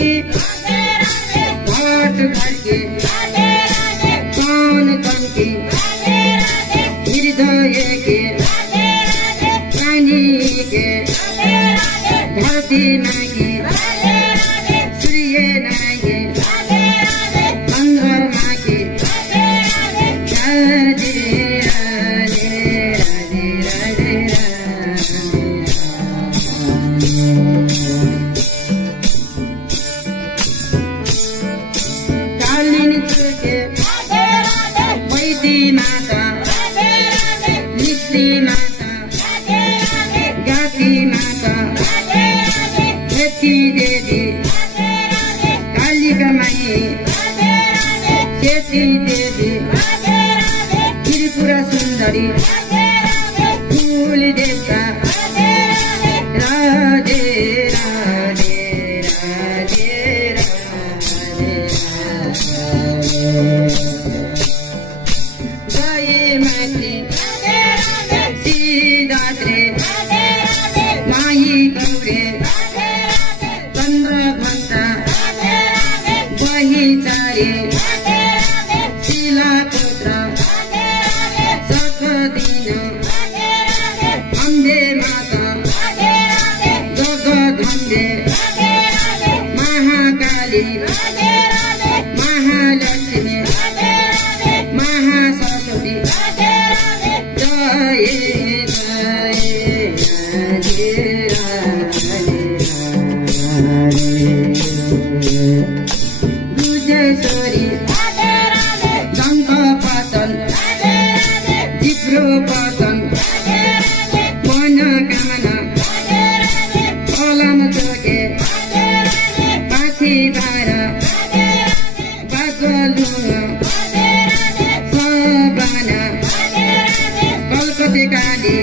की घाट घर के पान तन की हृदय के प्राणी के धरती नागी सूर्य नागी चंद्रमा की राधे राधे राधे राधे कालिनी के वैदी माता निस्ती माता गाती माता देवी कालिका माई चेती देवी त्रिपुरा सुंदरी फूल देवता राधे राधे राधे राधे जय माती सीदात्रे माई गौरे चंद्रघंटा बहिचारी शिलापुत्र सकदीन अम्बे माता जगदम्बे महाकाली महालक्ष्मी महासरस्वती जय जय गुजेश्वरी दंतपातन जिब्रोपातन मनोकामना कलम चोके पाथी भार बागलु सबाना कलकत्ते काली